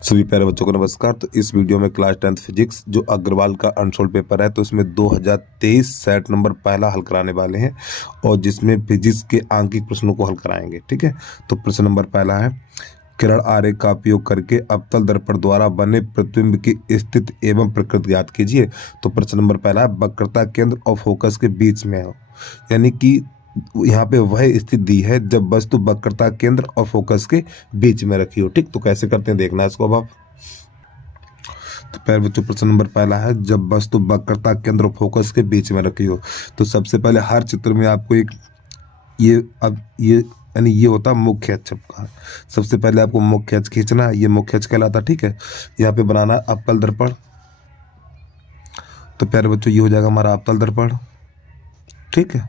सभी प्यारे बच्चों को नमस्कार। तो इस वीडियो में क्लास 10th फिजिक्स जो अग्रवाल का अनसोल्ड पेपर है तो इसमें 2023 सेट नंबर पहला हल कराने वाले हैं और जिसमें फिजिक्स के आंकिक प्रश्नों को हल कराएंगे। ठीक है, तो प्रश्न नंबर पहला है, किरण आरेख का उपयोग करके अवतल दर्पण द्वारा बने प्रतिबिंब की स्थिति एवं प्रकृति ज्ञात कीजिए। तो प्रश्न नंबर पहला है, वक्रता केंद्र और फोकस के बीच में हो, यानी कि यहाँ पे वह स्थिति दी है जब वस्तु वक्रता केंद्र और फोकस के बीच में रखी हो। ठीक, तो कैसे करते हैं देखना है इसको अब आप। तो पहले बच्चों प्रश्न नंबर पहला है, जब वस्तु वक्रता केंद्र और फोकस के बीच में रखी हो। तो सबसे पहले हर चित्र में आपको एक ये यानी ये होता मुख्य अक्ष का। सबसे पहले आपको मुख्य अक्ष खींचना है, ये मुख्य अक्ष कहलाता। ठीक है, यहाँ पे बनाना है अवतल दर्पण। तो प्यारे बच्चों ये हो जाएगा हमारा अवतल दर्पण। ठीक है,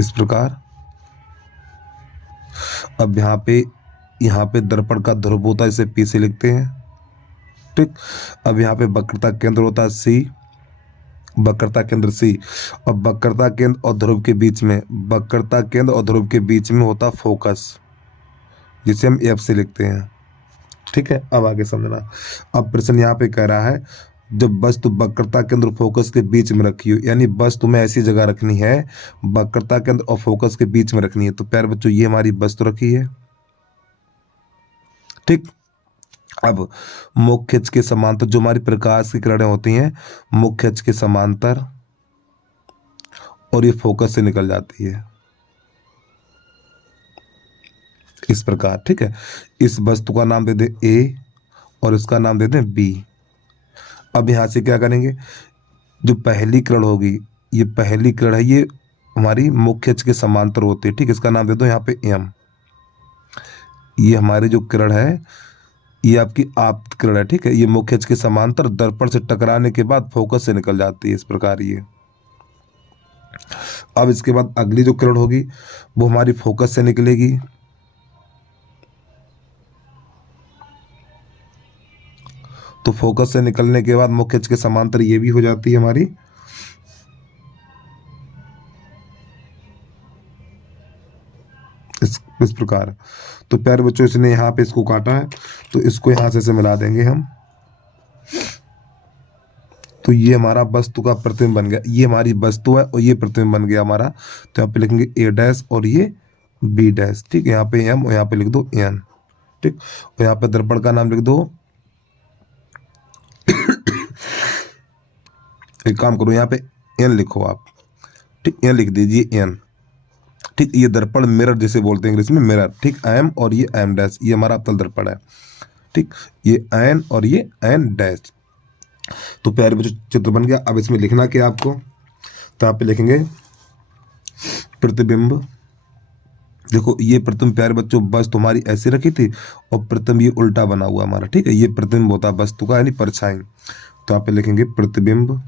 इस प्रकार। अब यहाँ पे दर्पण का ध्रुव होता है, इसे पी से लिखते हैं। ठीक, अब यहाँ पे वक्रता केंद्र होता है सी, वक्रता केंद्र सी। और वक्रता केंद्र और ध्रुव के बीच में, वक्रता केंद्र और ध्रुव के बीच में होता फोकस, जिसे हम एफ से लिखते हैं। ठीक है, अब आगे समझना। अब प्रश्न यहाँ पे कह रहा है, जब वस्तु वक्रता केंद्र फोकस के बीच में रखी हो, यानी वस्तु में ऐसी जगह रखनी है, वक्रता केंद्र और फोकस के बीच में रखनी है। तो प्यारे बच्चों ये हमारी वस्तु रखी है। ठीक, अब मुख्य अक्ष के समांतर जो हमारी प्रकाश की किरणें होती हैं, मुख्य अक्ष के समांतर, और ये फोकस से निकल जाती है इस प्रकार। ठीक है, इस वस्तु का नाम दे दे ए और इसका नाम दे दें बी। अब यहां से क्या करेंगे, जो पहली किरण होगी, ये पहली किरण है, ये हमारी मुख्य अक्ष के समांतर होती है। ठीक, इसका नाम दे दो यहाँ पे एम। ये हमारी जो किरण है, ये आपकी आप किरण है। ठीक है, ये मुख्य अक्ष के समांतर दर्पण से टकराने के बाद फोकस से निकल जाती है इस प्रकार ये। अब इसके बाद अगली जो किरण होगी वो हमारी फोकस से निकलेगी। तो फोकस से निकलने के बाद मुख्य अक्ष के समांतर ये भी हो जाती है हमारी। इस प्रकार। तो प्यारे बच्चों इसने यहाँ पे इसको काटा है, तो इसको यहाँ से मिला देंगे हम। तो ये हमारा वस्तु का प्रतिबिंब बन गया, ये हमारी वस्तु है और ये प्रतिबिंब बन गया हमारा। तो यहाँ पे लिखेंगे ए डैश और ये बी डैश। ठीक है, यहाँ पे एम और यहाँ पे लिख दो एन। ठीक, और यहाँ पे दर्पण का नाम लिख दो, एक काम करो यहाँ पे एन लिखो आप। ठीक, एन लिख दीजिए एन। ठीक, ये दर्पण मिरर जिसे बोलते हैं इंग्लिश में, मिरर। ठीक, एम और ये एम डैश, ये हमारा अवतल दर्पण है। ठीक, ये एन और ये एन डैश। तो प्यारे बच्चों चित्र बन गया। अब इसमें लिखना क्या आपको, तो आप लिखेंगे प्रतिबिंब। देखो ये प्रतिबिंब प्यारे बच्चों वस्तु हमारी ऐसी रखी थी और प्रतिबिंब ये उल्टा बना हुआ हमारा। ठीक है, ये प्रतिबिंब होता है वस्तु का, यानी परछाई। तो आप लिखेंगे प्रतिबिंब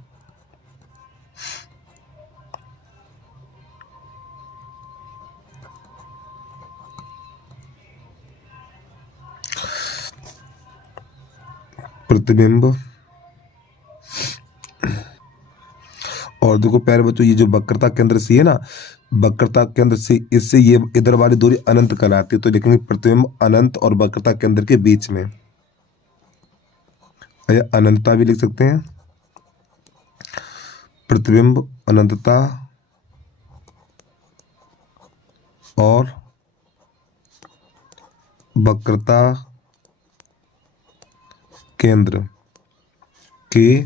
प्रतिबिंब। और देखो प्यारे बच्चों ये जो वक्रता केंद्र से है ना, वक्रता केंद्र से इससे ये इधर वाली दूरी अनंत कहलाती है। तो लिखेंगे प्रतिबिंब अनंत और वक्रता केंद्र के बीच में, या अनंतता भी लिख सकते हैं। प्रतिबिंब अनंतता और वक्रता केंद्र के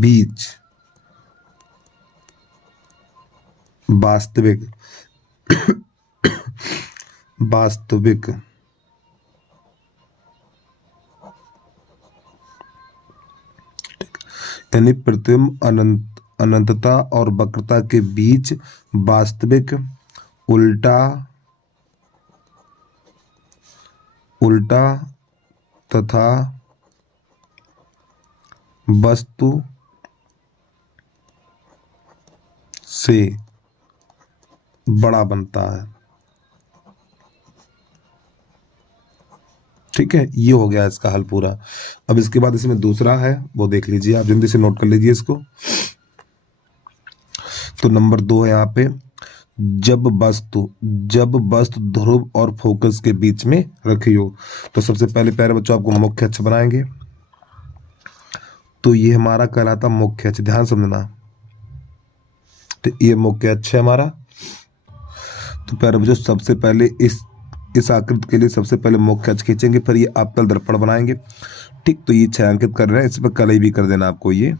बीच वास्तविक यानी प्रतिबिंब अनंतता और वक्रता के बीच वास्तविक उल्टा तथा वस्तु से बड़ा बनता है। ठीक है, ये हो गया इसका हल पूरा। अब इसके बाद इसमें दूसरा है, वो देख लीजिए आप, जल्दी से नोट कर लीजिए इसको। तो नंबर 2 है यहाँ पे, जब वस्तु ध्रुव और फोकस के बीच में रखी हो। तो सबसे पहले प्यारे बच्चों आपको मुख्य अक्ष बनाएंगे, तो ये हमारा कहलाता मुख्य अक्ष, ध्यान समझना। तो ये मुख्य अक्ष है हमारा। तो प्यारे बच्चों सबसे पहले इस आकृति के लिए सबसे पहले मुख्य अक्ष खींचेंगे, फिर ये अवतल दर्पण बनाएंगे। ठीक, तो ये छायांकित कर रहे हैं, इस पर कलई भी कर देना आपको ये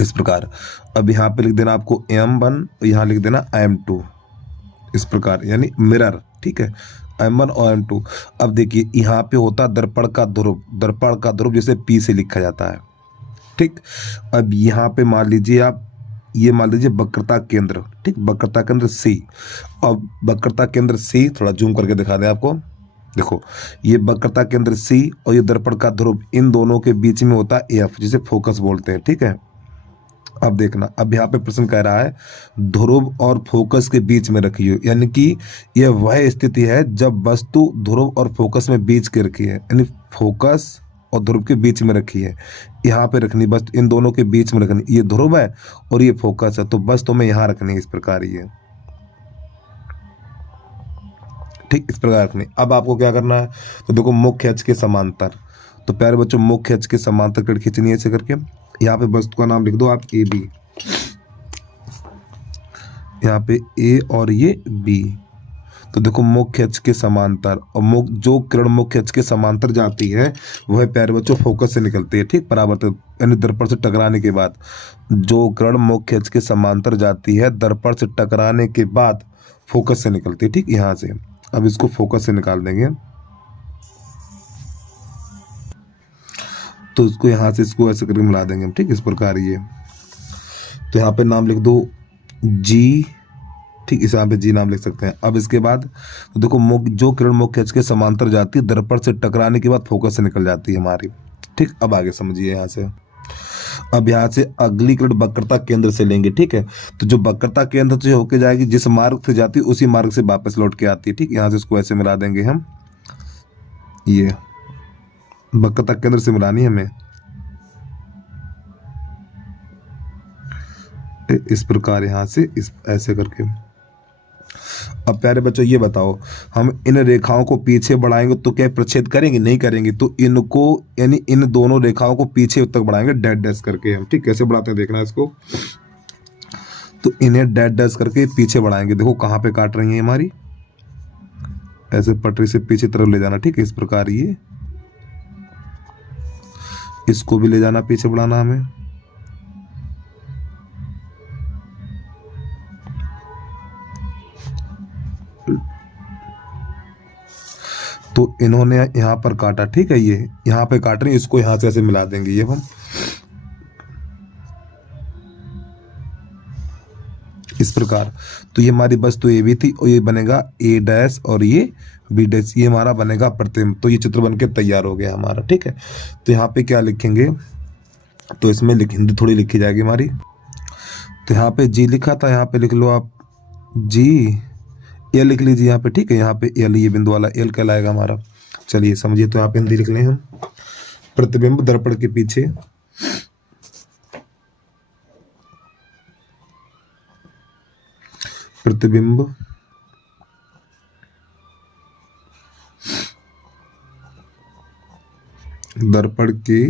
इस प्रकार। अब यहाँ पे लिख देना आपको M1, यहाँ लिख देना M2 इस प्रकार, यानी मिरर। ठीक है, M1 और M2। अब देखिए यहाँ पे होता दर्पण का ध्रुव जैसे P से लिखा जाता है। ठीक, अब यहाँ पे मान लीजिए आप, ये मान लीजिए वक्रता केंद्र। ठीक, वक्रता केंद्र C। अब वक्रता केंद्र C थोड़ा जूम करके दिखा दें आपको। देखो ये वक्रता केंद्र C और ये दर्पण का ध्रुव, इन दोनों के बीच में होता है F, जिसे फोकस बोलते हैं। ठीक है, अब देखना, अब यहाँ पे प्रश्न कह रहा है ध्रुव और फोकस के बीच में रखी हो, यानी कि यह वह स्थिति है जब वस्तु ध्रुव और फोकस में बीच के रखी है, यानी फोकस और ध्रुव के बीच में रखी है। यहाँ पे रखनी वस्तु, इन दोनों के बीच में रखनी, ये ध्रुव है और ये फोकस है, तो वस्तु में यहाँ रखनी है इस प्रकार ये। ठीक, इस प्रकार रखनी। अब आपको क्या करना है, तो देखो मुख्य अक्ष के समांतर। तो प्यारे बच्चों मुख्य अक्ष के समांतर कट खींचनी है ऐसे करके। यहाँ पे वस्तु का नाम लिख दो आप AB, यहाँ पे A और ये B। तो देखो मुख्य अक्ष के समांतर, और जो किरण मुख्य अक्ष के समांतर जाती है वह प्यारे बच्चों फोकस से निकलती है। ठीक, परावर्तित यानी दर्पण से टकराने के बाद जो किरण मुख्य अक्ष के समांतर जाती है, दर्पण से टकराने के बाद फोकस से निकलती है। ठीक, यहाँ से अब इसको फोकस से निकाल देंगे, तो इसको यहाँ से इसको ऐसे करके मिला देंगे हम। ठीक, इस प्रकार ये। तो यहाँ पे नाम लिख दो G। ठीक, इस यहाँ पे G नाम लिख सकते हैं। अब इसके बाद तो देखो जो किरण मुख्य अक्ष के समांतर जाती है, दर्पण से टकराने के बाद फोकस से निकल जाती है हमारी। ठीक, अब आगे समझिए यहाँ से। अब यहाँ से अगली किरण वक्रता केंद्र से लेंगे। ठीक है, तो जो वक्रता केंद्र से होके जाएगी, जिस मार्ग से जाती है उसी मार्ग से वापस लौट के आती है। ठीक, यहाँ से इसको ऐसे मिला देंगे हम, ये वक्रता केंद्र से मिलानी है हमें इस प्रकार, यहाँ से इस ऐसे करके। अब प्यारे बच्चों ये बताओ, हम इन रेखाओं को पीछे बढ़ाएंगे तो क्या प्रच्छेद करेंगे? नहीं करेंगे। तो इनको यानी इन दोनों रेखाओं को पीछे तक बढ़ाएंगे डैश डैश करके हम। ठीक, कैसे बढ़ाते हैं देखना इसको। तो इन्हें डैश डैश करके पीछे बढ़ाएंगे। देखो कहाँ पे काट रही है हमारी, ऐसे पटरी से पीछे तरफ ले जाना। ठीक है, इस प्रकार ये इसको भी ले जाना, पीछे बढ़ाना हमें। तो इन्होंने यहाँ पर काटा। ठीक है, ये यहाँ पे काट रहे हैं, इसको यहाँ से ऐसे मिला देंगे ये हम इस प्रकार। तो ये हमारी वस्तु ए भी थी और ये बनेगा A डैश और ये B डैश, ये हमारा बनेगा प्रतिबिंब। तो ये चित्र बनके तैयार हो गया हमारा। ठीक है, तो यहाँ पे क्या लिखेंगे, तो इसमें हिंदी थोड़ी लिखी जाएगी हमारी। तो यहाँ पे G लिखा था, यहाँ पे लिख लो आप G, L लिख लीजिए यहाँ पे। ठीक है, यहाँ पे L, ये बिंदु वाला L कहलाएगा हमारा। चलिए समझिए, तो यहाँ पे हिंदी लिख लें हम। प्रतिबिंब दर्पण के पीछे, प्रतिबिंब दर्पण के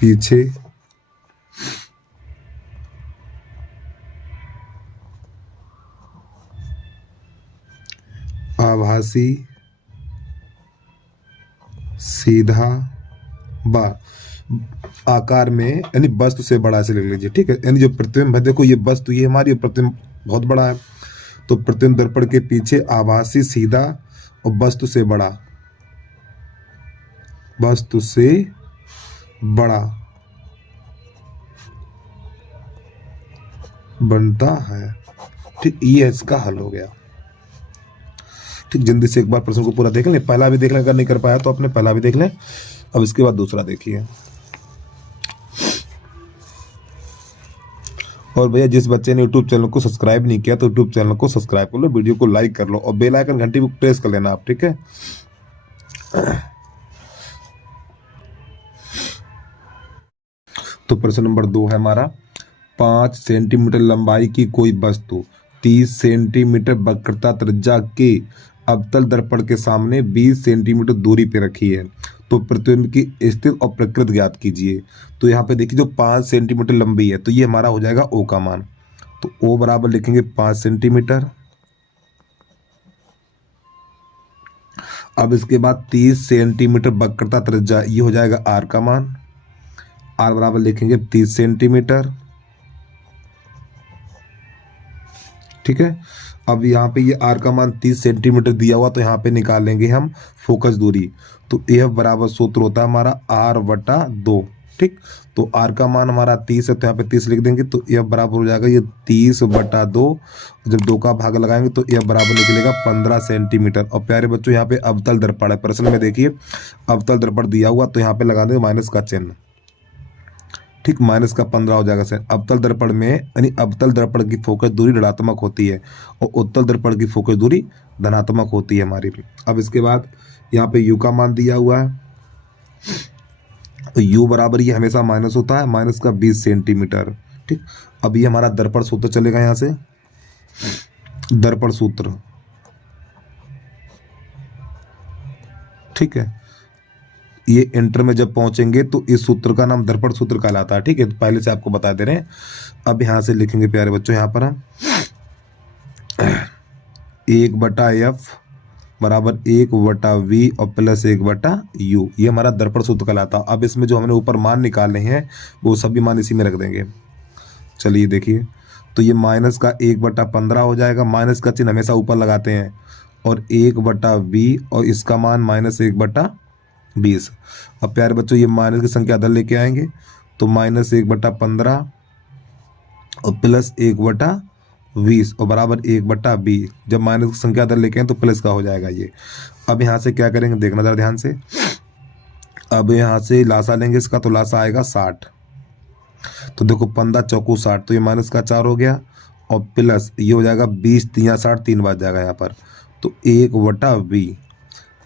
पीछे आभासी सीधा बार आकार में, यानी वस्तु से बड़ा से लिख लीजिए। ठीक है, यानी जो प्रतिबिंब है, देखो ये वस्तु, ये हमारी प्रतिबिंब बहुत बड़ा है, तो प्रतिबिंब दर्पण के पीछे आभासी सीधा और वस्तु से बड़ा, वस्तु से बड़ा बनता है। ठीक, ये इसका हल हो गया। ठीक, जल्दी से एक बार प्रश्न को पूरा देख लें, पहला भी देख लें, अगर नहीं कर पाया तो अपने पहला भी देख लें। अब इसके बाद दूसरा देखिए। और भैया जिस बच्चे ने यूट्यूब चैनल को सब्सक्राइब नहीं किया तो यूट्यूब चैनल को सब्सक्राइब कर लो, वीडियो को लाइक कर लो और बेल आइकन घंटी को प्रेस कर लेना आप। ठीक है, तो प्रश्न नंबर 2 है हमारा, 5 सेंटीमीटर लंबाई की कोई वस्तु 30 सेंटीमीटर वक्रता त्रिज्या के अवतल दर्पण के सामने 20 सेंटीमीटर दूरी पे रखी है, तो प्रतिबिंब की स्थिति और प्रकृति ज्ञात कीजिए। तो यहाँ पे देखिए जो 5 सेंटीमीटर लंबी है तो ये हमारा हो जाएगा ओ का मान। तो ओ बराबर लिखेंगे 5 सेंटीमीटर। अब इसके बाद 30 सेंटीमीटर वक्रता त्रिज्या, ये हो जाएगा आर का मान। आर बराबर लिखेंगे 30 सेंटीमीटर। ठीक है, अब यहाँ पे ये आर का मान 30 सेंटीमीटर दिया हुआ, तो यहाँ पे निकालेंगे हम फोकस दूरी। तो एफ बराबर सूत्र होता है हमारा आर बटा 2। ठीक, तो आर का मान हमारा 30 है तो यहाँ पे 30 लिख देंगे, तो एफ बराबर हो जाएगा ये 30 बटा 2। जब 2 का भाग लगाएंगे तो एफ बराबर निकलेगा 15 सेंटीमीटर। और प्यारे बच्चों यहाँ पे अवतल दर्पण है, प्रश्न में देखिए अवतल दर्पण दिया हुआ, तो यहाँ पे लगा देंगे माइनस का चिन्ह। ठीक, माइनस का 15 हो जाएगा सर। अवतल दर्पण में यानी अवतल दर्पण की फोकस दूरी ऋणात्मक होती है और उत्तल दर्पण की फोकस दूरी धनात्मक होती है हमारी। अब इसके बाद यहाँ पे u का मान दिया हुआ है, तो u बराबर ये हमेशा माइनस होता है, माइनस का 20 सेंटीमीटर। ठीक, अब ये हमारा दर्पण सूत्र चलेगा यहाँ से, दर्पण सूत्र। ठीक है, ये इंटर में जब पहुंचेंगे तो इस सूत्र का नाम दर्पण सूत्र कहलाता है। ठीक है, तो पहले से आपको बता दे रहे हैं। अब यहां से लिखेंगे प्यारे बच्चों, यहां पर हम 1/f बराबर 1/v और प्लस 1/u, ये हमारा दर्पण सूत्र कहलाता है। अब इसमें जो हमने ऊपर मान निकालने हैं वो सभी मान इसी में रख देंगे। चलिए देखिए, तो ये माइनस का 1/15 हो जाएगा, माइनस का चिन्ह हमेशा ऊपर लगाते हैं, और 1/v और इसका मान माइनस 1/20। अब प्यारे बच्चों ये माइनस की संख्या इधर लेके आएंगे, तो माइनस 1/15 और प्लस 1/20 और बराबर 1/20। जब माइनस की संख्या इधर लेके आए तो प्लस का हो जाएगा ये। अब यहाँ से क्या करेंगे देखना जरा ध्यान से। अब यहाँ से लासा लेंगे इसका, तो लासा आएगा 60। तो देखो 15 चौकू 60, तो ये माइनस का 4 हो गया, और प्लस ये हो जाएगा 20 3 60, 3 बार जाएगा यहाँ पर, तो 1/20।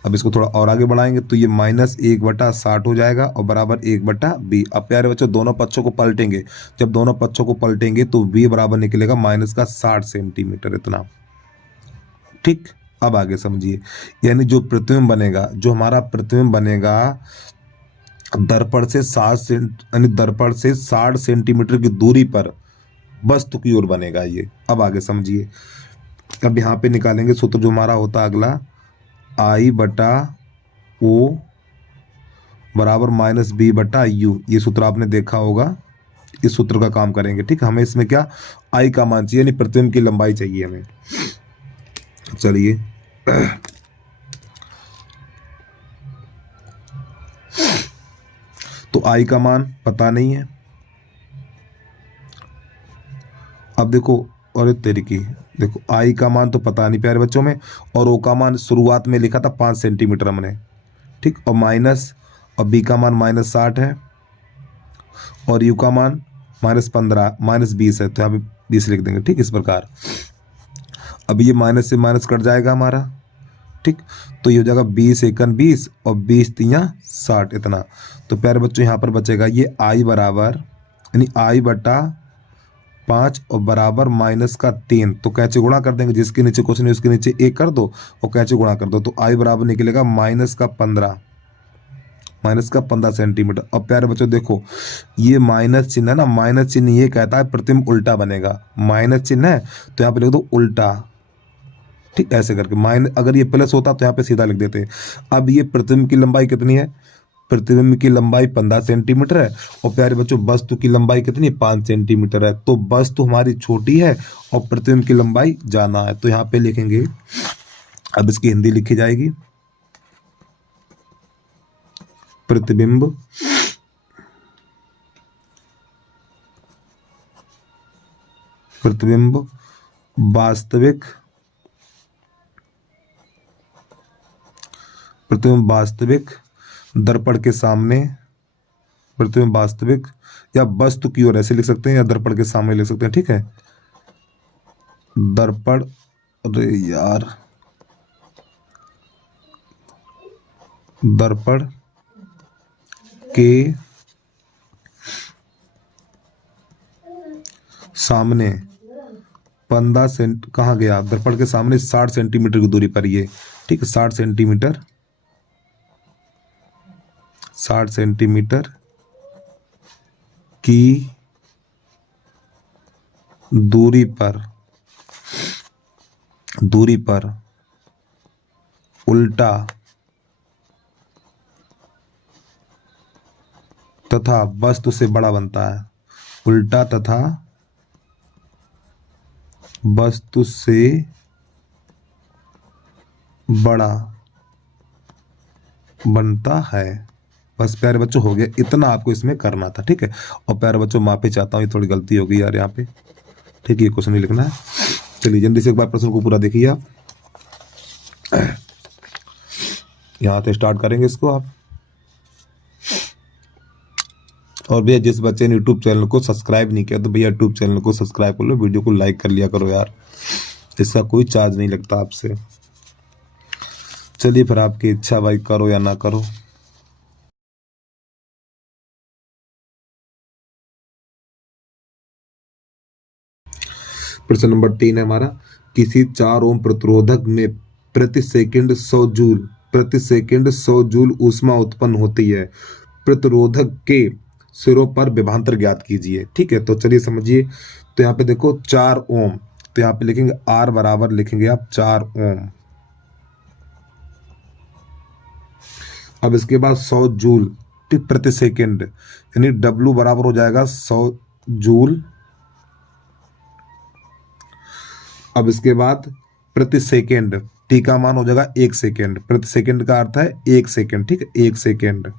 अब इसको थोड़ा और आगे बढ़ाएंगे तो ये माइनस 1/60 हो जाएगा और बराबर 1/20। अब प्यारे बच्चों दोनों पक्षों को पलटेंगे, जब दोनों पक्षों को पलटेंगे तो v बराबर निकलेगा माइनस का 60 सेंटीमीटर इतना। ठीक, अब आगे समझिए, यानी जो प्रतिबिंब बनेगा, जो हमारा प्रतिबिंब बनेगा दर्पण से 60 सेंटीमीटर की दूरी पर वस्तु की ओर बनेगा ये। अब आगे समझिए, अब यहाँ पे निकालेंगे सूत्र जो हमारा होता है अगला, I/O बराबर माइनस B/U। ये सूत्र आपने देखा होगा, इस सूत्र का काम करेंगे। ठीक, हमें इसमें क्या I का मान चाहिए, यानी प्रतिबिंब की लंबाई चाहिए हमें। चलिए तो I का मान पता नहीं है। अब देखो, और तरीके देखो I का मान तो पता नहीं प्यारे बच्चों में, और O का मान शुरुआत में लिखा था 5 सेंटीमीटर हमने। ठीक, और माइनस, और B का मान -60 है, और U का मान -15 -20 है, तो यहाँ पे 20 लिख देंगे। ठीक, इस प्रकार अब ये माइनस से माइनस कट जाएगा हमारा। ठीक, तो ये हो जाएगा 20 एकन 20 और 20 3 60 इतना। तो प्यारे बच्चों यहाँ पर बचेगा ये I बराबर, यानी I/5 और बराबर माइनस का 3। तो कैसे गुणा कर देंगे, जिसके नीचे कुछ नहीं उसके नीचे 1 कर दो और कैसे गुणा कर दो, तो I बराबर निकलेगा माइनस का 15 सेंटीमीटर। अब प्यारे बच्चों देखो ये माइनस चिन्ह है ना, माइनस चिन्ह ये कहता है प्रतिबिंब उल्टा बनेगा। माइनस चिन्ह है तो यहाँ पे लिख दो उल्टा। ठीक, ऐसे करके माइनस, अगर ये प्लस होता तो यहाँ पे सीधा लिख देते। अब ये प्रतिबिंब की लंबाई कितनी है, प्रतिबिंब की लंबाई 15 सेंटीमीटर है, और प्यारे बच्चों वस्तु की लंबाई कितनी 5 सेंटीमीटर है। तो वस्तु हमारी छोटी है और प्रतिबिंब की लंबाई ज्यादा है, तो यहाँ पे लिखेंगे। अब इसकी हिंदी लिखी जाएगी, प्रतिबिंब वास्तविक दर्पण के सामने, प्रतिबिंब वास्तविक या वस्तु की ओर ऐसे लिख सकते हैं, या दर्पण के सामने लिख सकते हैं। ठीक है, दर्पण, अरे यार, दर्पण के सामने 15 सेंट कहाँ गया, दर्पण के सामने 60 सेंटीमीटर की दूरी पर ये, ठीक है, 60 सेंटीमीटर, 60 सेंटीमीटर की दूरी पर उल्टा तथा वस्तु से बड़ा बनता है, उल्टा तथा वस्तु से बड़ा बनता है। बस प्यारे बच्चों हो गया, इतना आपको इसमें करना था, ठीक है। और प्यारे बच्चों माफी चाहता हूँ, ये थोड़ी गलती हो गई यार यहाँ पे, ठीक है, ये क्वेश्चन नहीं लिखना है। चलिए जल्दी से एक बार प्रश्न को पूरा देखिए आप, यहाँ से स्टार्ट करेंगे इसको आप। और भैया जिस बच्चे ने यूट्यूब चैनल को सब्सक्राइब नहीं किया तो भैया यूट्यूब चैनल को सब्सक्राइब कर लो, वीडियो को लाइक कर लिया करो यार, इसका कोई चार्ज नहीं लगता आपसे। चलिए फिर आपकी इच्छा भाई, करो या ना करो। प्रश्न नंबर 3 है हमारा, किसी 4 ओम प्रतिरोधक में प्रति सेकंड 100 जूल ऊष्मा उत्पन्न होती है, प्रतिरोधक के सिरों पर विभवांतर ज्ञात कीजिए, ठीक है। तो चलिए समझिए, तो यहाँ पे देखो 4 ओम, तो यहाँ पे लिखेंगे R बराबर लिखेंगे आप 4 ओम। अब इसके बाद 100 जूल प्रति सेकंड, यानी W बराबर हो जाएगा 100 जूल। अब इसके बाद प्रति सेकंड, T का मान हो जाएगा 1 सेकंड, प्रति सेकंड का अर्थ है 1 सेकंड, ठीक है, 1 सेकंड।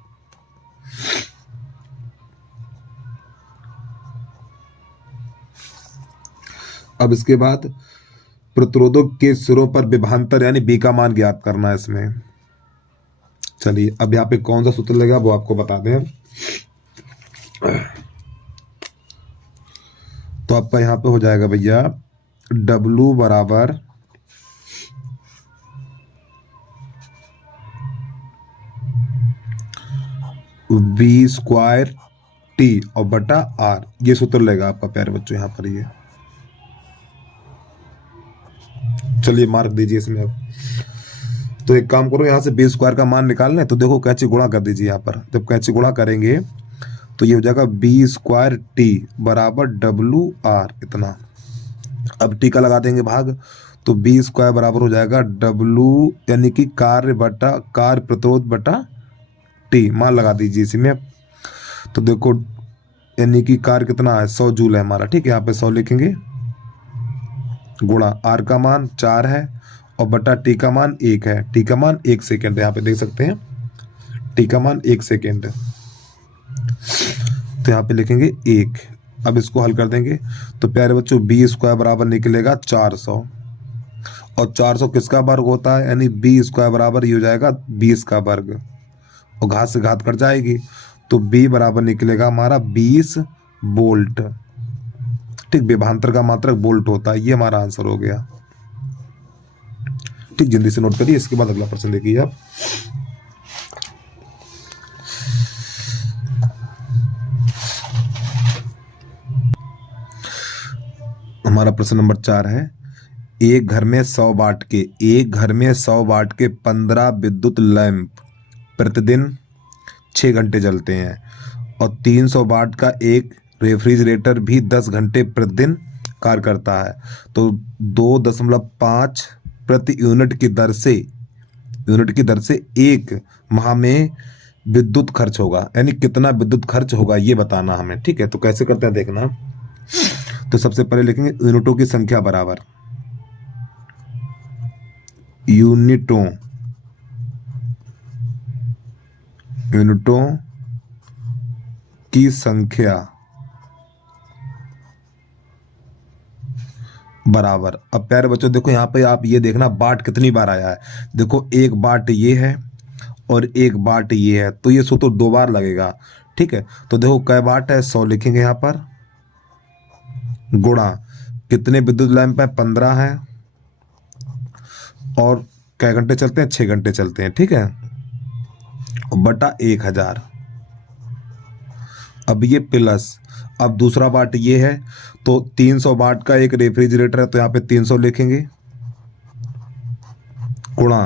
अब इसके बाद प्रतिरोधक के सिरों पर विभवांतर यानी B का मान ज्ञात करना है इसमें। चलिए अब यहाँ पे कौन सा सूत्र लगेगा वो आपको बता दें। तो आपका यहाँ पे हो जाएगा भैया W बराबर V² T और बटा R, ये सूत्र लेगा आपका प्यारे बच्चों यहाँ पर ये। चलिए मार्क दीजिए इसमें अब। तो एक काम करो, यहाँ से B² का मान निकालना है तो देखो कैंची गुणा कर दीजिए यहाँ पर। जब कैंची गुणा करेंगे तो ये हो जाएगा B² T बराबर WR इतना। अब T का लगा देंगे भाग, तो B² बराबर हो जाएगा W यानी कि कार्य प्रतिरोध बटा T, मान लगा दीजिए इसमें। तो देखो यानी कि कार्य कितना है 100 जूल है हमारा, ठीक है, यहाँ पे 100 लिखेंगे, गुणा R का मान 4 है और बटा T का मान 1 है, T का मान 1 सेकेंड है, यहाँ पे देख सकते हैं T का मान 1 सेकेंड है, तो यहाँ पे लिखेंगे 1। अब इसको हल कर देंगे तो प्यारे बच्चों B² बराबर निकलेगा 400, और 400 किसका वर्ग होता है, यानी B² बराबर ये हो जाएगा 20 का वर्ग, और घात से घात कट जाएगी, तो B बराबर निकलेगा हमारा 20 वोल्ट, ठीक, विभवांतर का मात्रक वोल्ट होता है, ये हमारा आंसर हो गया, ठीक। जल्दी से नोट करिए। इसके बाद अगला प्रश्न देखिए आप। हमारा प्रश्न नंबर 4 है, एक घर में 100 वाट के 15 विद्युत लैंप प्रतिदिन 6 घंटे जलते हैं, और 300 वाट का एक रेफ्रिजरेटर भी 10 घंटे प्रतिदिन कार्य करता है, तो 2.5 प्रति यूनिट की दर से एक माह में विद्युत खर्च होगा, यानी कितना विद्युत खर्च होगा ये बताना हमें, ठीक है। तो कैसे करते हैं देखना। तो सबसे पहले लिखेंगे यूनिटों की संख्या बराबर यूनिटों की संख्या बराबर। अब प्यारे बच्चों देखो यहाँ पे आप ये देखना वाट कितनी बार आया है, देखो 1 वाट ये है और 1 वाट ये है, तो ये सूत्र 2 बार लगेगा, ठीक है। तो देखो कै वाट है 100 लिखेंगे यहाँ पर, गुणा कितने विद्युत लैंप है 15 है, और कै घंटे चलते हैं 6 घंटे चलते हैं, ठीक है, बटा 1000। अब ये प्लस, अब दूसरा पार्ट ये है, तो 300 वाट का एक रेफ्रिजरेटर है, तो यहाँ पे 300 लिखेंगे, गुणा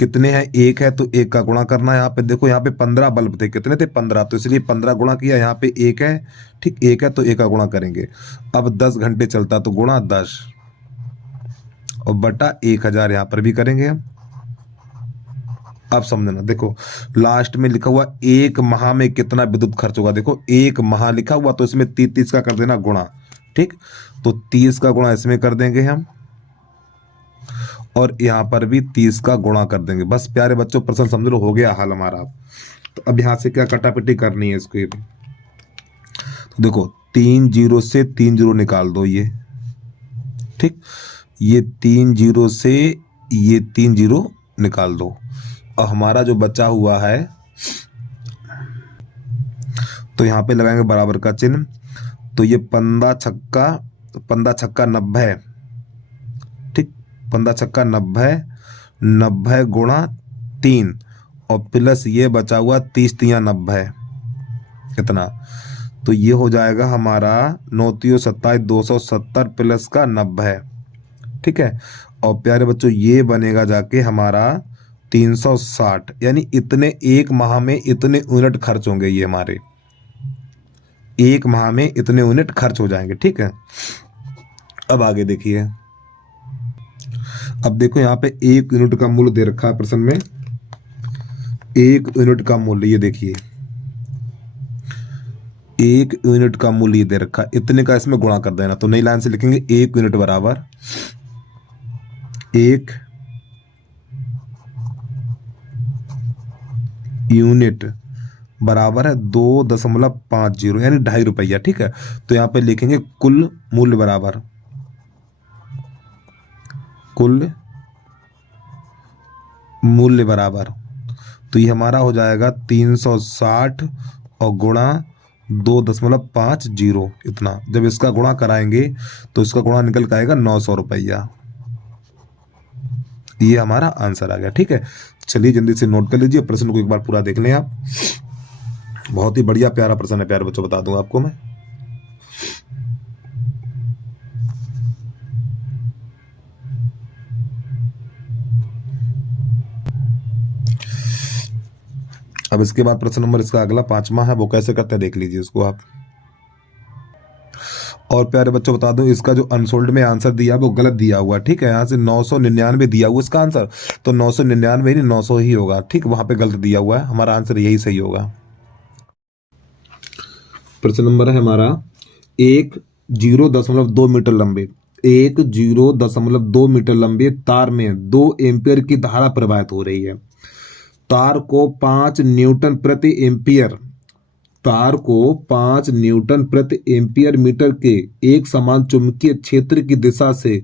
कितने हैं, एक है, तो एक का गुणा करना है। यहाँ पे देखो, यहाँ पे 15 बल्ब थे, कितने थे, 15, तो इसलिए 15 गुणा किया, यहाँ पे एक है, ठीक, एक है तो एक का गुणा करेंगे। अब 10 घंटे चलता तो गुणा 10 और बटा 1000 यहाँ पर भी करेंगे हम। अब समझना, देखो लास्ट में लिखा हुआ एक माह में कितना विद्युत खर्च होगा, देखो एक माह लिखा हुआ, तो इसमें 30 का कर देना गुणा, ठीक, तो 30 का गुणा इसमें कर देंगे हम, और यहाँ पर भी 30 का गुणा कर देंगे। बस प्यारे बच्चों, प्रश्न समझ लो, हो गया हाल हमारा। तो अब यहाँ से क्या कटापिटी करनी है इसको, तो देखो 3 जीरो से 3 जीरो निकाल दो, ये ठीक, ये 3 जीरो से ये 3 जीरो निकाल दो, और हमारा जो बचा हुआ है, तो यहाँ पे लगाएंगे बराबर का चिन्ह, तो ये 15 छक्का 90, ठीक, 15 छक्का 90, 90 गुणा 3 और प्लस ये बचा हुआ 30 तिया 90, कितना, तो ये हो जाएगा हमारा 9 तियो 27, 270 प्लस का 90, ठीक है। और प्यारे बच्चों ये बनेगा जाके हमारा 360, यानी इतने एक माह में इतने यूनिट खर्च होंगे, ये हमारे एक माह में इतने यूनिट खर्च हो जाएंगे, ठीक है। अब आगे देखिए, अब देखो यहाँ पे एक यूनिट का मूल्य दे रखा है प्रश्न में, एक यूनिट का मूल्य, ये देखिए एक यूनिट का मूल्य दे रखा, इतने का इसमें गुणा कर देना, तो नई लाइन से लिखेंगे एक यूनिट बराबर एक यूनिट बराबर है 2.50 यानी 2.5 रुपया, ठीक है। तो यहाँ पे लिखेंगे कुल मूल्य बराबर, कुल मूल्य बराबर, तो ये हमारा हो जाएगा 360 और गुणा 2.50, इतना। जब इसका गुणा कराएंगे तो इसका गुणा निकल के आएगा 900 रुपया। ये हमारा आंसर आ गया, ठीक है। चलिए जल्दी से नोट कर लीजिए, प्रश्न को एक बार पूरा देख लें आप। बहुत ही बढ़िया प्यारा प्रश्न है प्यारे बच्चों, बता दूंगा आपको मैं। अब इसके बाद प्रश्न नंबर इसका अगला 5वां है, वो कैसे करते हैं देख लीजिए उसको आप। और प्यारे बच्चों बता दूं, इसका जो अनसोल्ड में आंसर दिया वो गलत दिया हुआ, ठीक है। यहाँ से 999 दिया हुआ इसका आंसर, तो 999 नहीं 900 ही होगा, ठीक, वहां पे गलत दिया हुआ है, हमारा आंसर यही सही होगा। प्रश्न नंबर है हमारा 10.2 मीटर लंबे, 10.2 मीटर लंबे तार में 2 एम्पियर की धारा प्रवाहित हो रही है। तार को 5 न्यूटन प्रति एम्पियर, तार को 5 न्यूटन प्रति एम्पियर मीटर के एक समान चुंबकीय क्षेत्र की दिशा से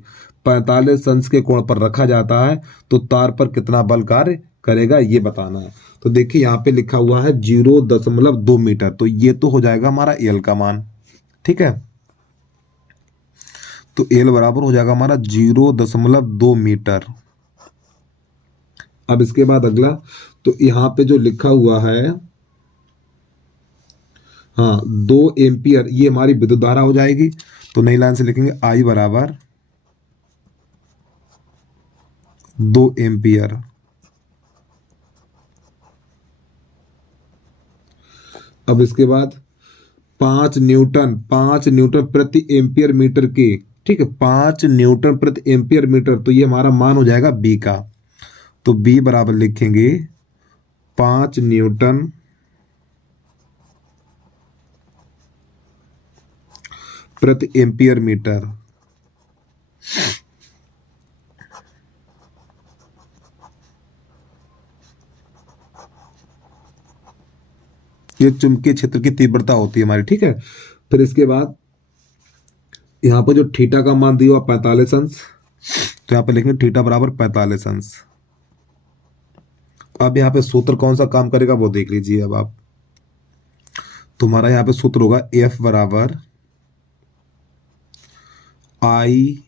45 अंश के कोण पर रखा जाता है, तो तार पर कितना बल कार्य करेगा ये बताना है। तो देखिए यहाँ पे लिखा हुआ है 0.2 मीटर, तो ये तो हो जाएगा हमारा एल का मान, ठीक है। तो एल बराबर हो जाएगा हमारा 0.2 मीटर। अब इसके बाद अगला, तो यहाँ पे जो लिखा हुआ है, हाँ 2 एम्पियर, ये हमारी विद्युत धारा हो जाएगी, तो नई लाइन से लिखेंगे आई बराबर 2 एम्पियर। अब इसके बाद 5 न्यूटन प्रति एम्पियर मीटर के, ठीक है, 5 न्यूटन प्रति एम्पियर मीटर, तो ये हमारा मान हो जाएगा बी का, तो बी बराबर लिखेंगे 5 न्यूटन प्रति एम्पियर मीटर। ये चुंबकीय क्षेत्र की तीव्रता होती है हमारी, ठीक है। फिर इसके बाद यहां पर जो थीटा का मान दिया 45 अंश, तो यहां पे लिखेंगे थीटा बराबर 45 अंश। अब यहाँ पे सूत्र कौन सा काम करेगा वो देख लीजिए अब आप। तुम्हारा यहाँ पे सूत्र होगा एफ बराबर I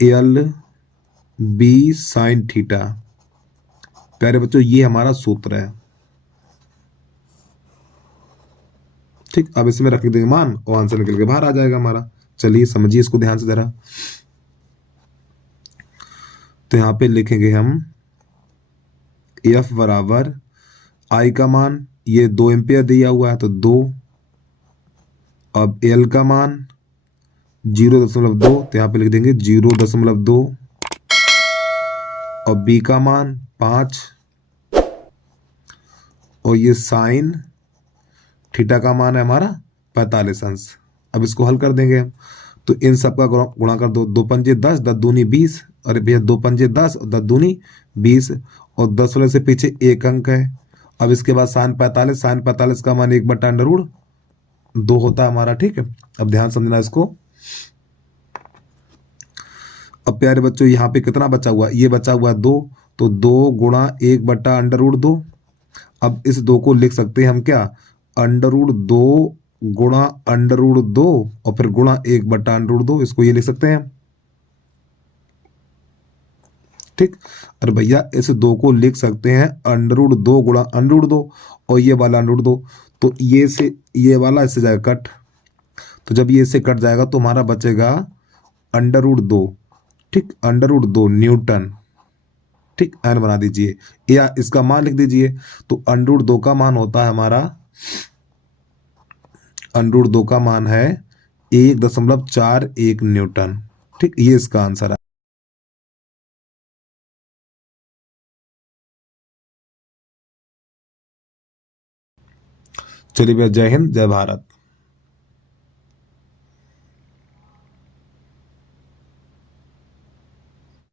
L B sine theta. प्यारे बच्चों ये हमारा सूत्र है, ठीक, अब इसमें रख देंगे मान और आंसर निकल के बाहर आ जाएगा हमारा। चलिए समझिए इसको ध्यान से जरा। तो यहाँ पे लिखेंगे हम एफ बराबर आई का मान, ये 2 एम्पियर दिया हुआ है तो 2। अब एल का मान 0.2, तो यहाँ पे लिख देंगे 0.2। और बी का मान 5। और ये साइन थीटा का मान है हमारा 45 अंश। अब इसको हल कर देंगे हम। तो इन सब का गुणा कर दो, 2×5 = 10, 10×2 = 20। अरे भैया 2×5 = 10 और 10×2 = 20। और 10 वाले से पीछे एक अंक है। अब इसके बाद साइन 45, साइन 45 का मान 1/√2 होता है हमारा। ठीक है, अब ध्यान समझना इसको। अब प्यारे बच्चों यहाँ पे कितना बचा हुआ, ये बचा हुआ 2, तो 2 गुणा 1/√2। अब इस 2 को लिख सकते हैं हम क्या, √2 गुणा √2 और फिर गुणा 1/√2, इसको ये लिख सकते हैं। ठीक, अरे भैया इस 2 को लिख सकते हैं √2 गुणा √2 और ये वाला √2, तो ये से ये वाला इससे जाएगा कट। तो जब ये इससे कट जाएगा तो हमारा बचेगा √2। ठीक, √2 न्यूटन। ठीक, एन बना दीजिए या इसका मान लिख दीजिए। तो √2 का मान होता है हमारा, √2 का मान है 1.41 न्यूटन। ठीक, ये इसका आंसर है। चलिए भैया, जय हिंद जय भारत।